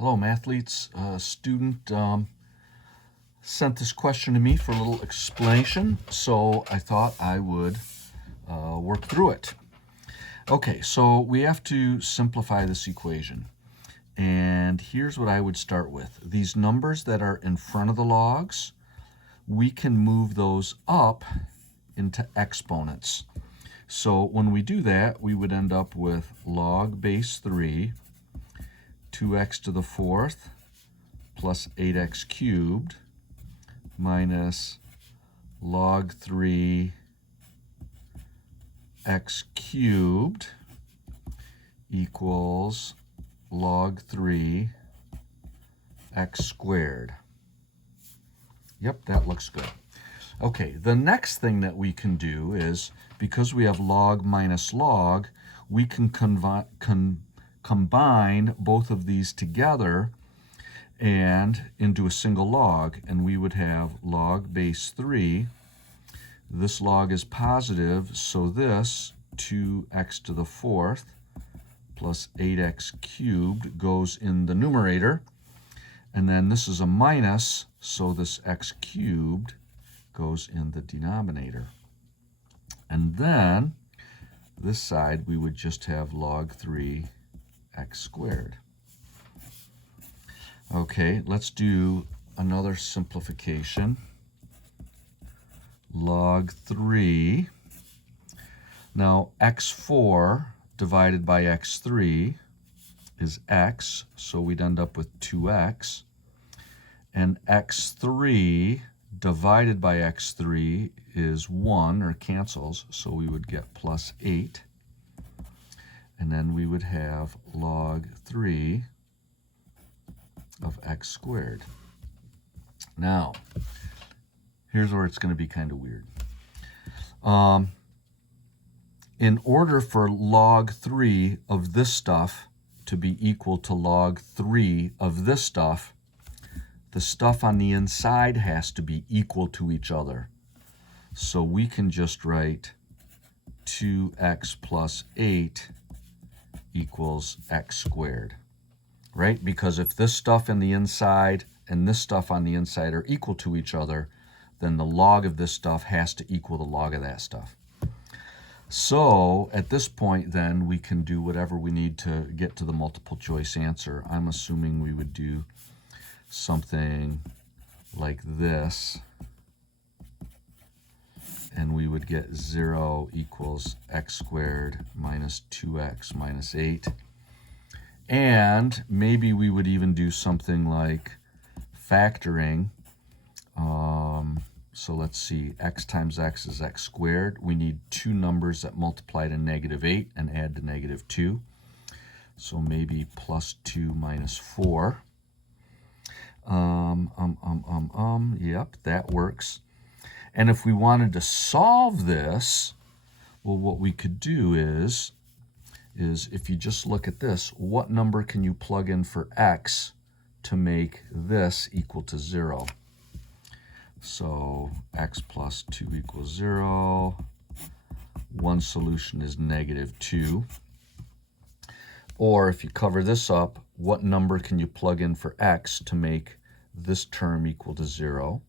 Hello, Mathletes. Student sent this question to me for a little explanation, so I thought I would work through it. Okay, so we have to simplify this equation. And here's what I would start with. These numbers that are in front of the logs, we can move those up into exponents. So when we do that, we would end up with log base 3, 2x to the 4th plus 8x cubed minus log 3 x cubed equals log 3 x squared. Yep, that looks good. Okay, the next thing that we can do is, because we have log minus log, we can combine both of these together and into a single log, and we would have log base 3. This log is positive, so this 2x to the 4th plus 8x cubed goes in the numerator, and then this is a minus, so this x cubed goes in the denominator. And then this side we would just have log 3 x squared. Okay, let's do another simplification. Log 3. Now x4 divided by x3 is x, so we'd end up with 2x. And x3 divided by x3 is 1, or cancels, so we would get plus 8. And then we would have log 3 of x squared. Now, here's where it's going to be kind of weird. In order for log 3 of this stuff to be equal to log 3 of this stuff, the stuff on the inside has to be equal to each other. So we can just write 2x plus 8 equals x squared, right? Because if this stuff in the inside and this stuff on the inside are equal to each other, then the log of this stuff has to equal the log of that stuff. So at this point, then, we can do whatever we need to get to the multiple choice answer. I'm assuming we would do something like this, and we would get 0 equals x squared minus 2x minus 8. And maybe we would even do something like factoring. So let's see, x times x is x squared. We need two numbers that multiply to -8 and add to -2. So maybe plus 2 minus 4. Yep, that works. And if we wanted to solve this, well, what we could do is if you just look at this, what number can you plug in for x to make this equal to 0? So x plus 2 equals 0. One solution is -2. Or if you cover this up, what number can you plug in for x to make this term equal to 0?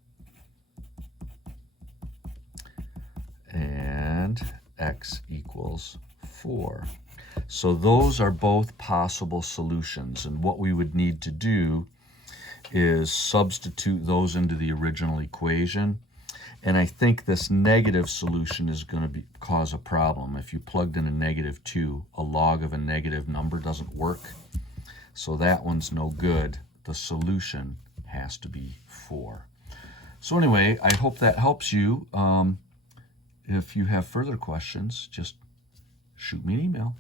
And x equals 4. So those are both possible solutions, and what we would need to do is substitute those into the original equation. And I think this negative solution is going to cause a problem. If you plugged in a -2, a log of a negative number doesn't work. So that one's no good. The solution has to be 4. So anyway, I hope that helps you. If you have further questions, just shoot me an email.